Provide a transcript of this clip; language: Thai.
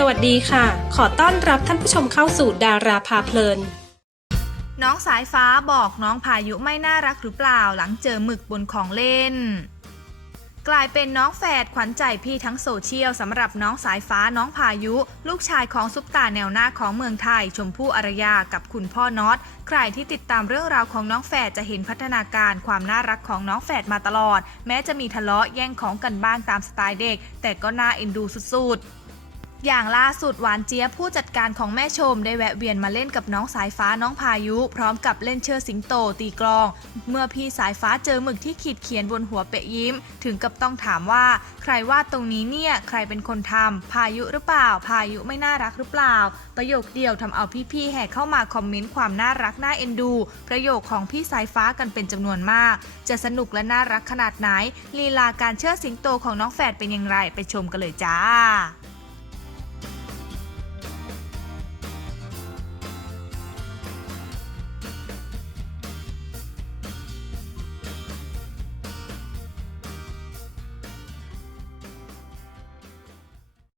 สวัสดีค่ะ ขอต้อนรับท่านผู้ชมเข้าสู่ดาราพาเพลิน น้องสายฟ้าบอกน้องพายุไม่น่ารักหรือเปล่าหลังเจอหมึกบนของเล่น กลายเป็นน้องแฝดขวัญใจพี่ทั้งโซเชียลสำหรับน้องสายฟ้าน้องพายุ ลูกชายของซุปตาแนวหน้าของเมืองไทย ชมพู่อารยากับคุณพ่อน็อตใครที่ติดตามเรื่องราวของน้องแฝดจะเห็นพัฒนาการความน่ารักของน้องแฝดมาตลอด แม้จะมีทะเลาะแย่งของกันบ้างตามสไตล์เด็ก แต่ก็น่าเอ็นดูสุดๆ อย่างล่าสุดหวานเจี๊ยบผู้จัดการของแม่ชมได้แวะเวียนมาเล่นกับน้องสายฟ้าน้องพายุ พร้อมกับเล่นเชิดสิงโตตีกลอง เมื่อพี่สายฟ้าเจอหมึกที่ขีดเขียนบนหัวเปะยิ้ม ถึงกับต้องถามว่า ใครวาดตรงนี้เนี่ยใครเป็นคนทำพายุหรือเปล่า พายุไม่น่ารักหรือเปล่า ประโยคเดียวทำเอาพี่ๆแห่เข้ามาคอมเมนต์ความน่ารักน่าเอ็นดู ประโยคของพี่สายฟ้ากันเป็นจำนวนมาก จะสนุกและน่ารักขนาดไหนลีลาการเชิดสิงโตของน้องแฝดเป็นอย่างไรไปชมกันเลยจ้า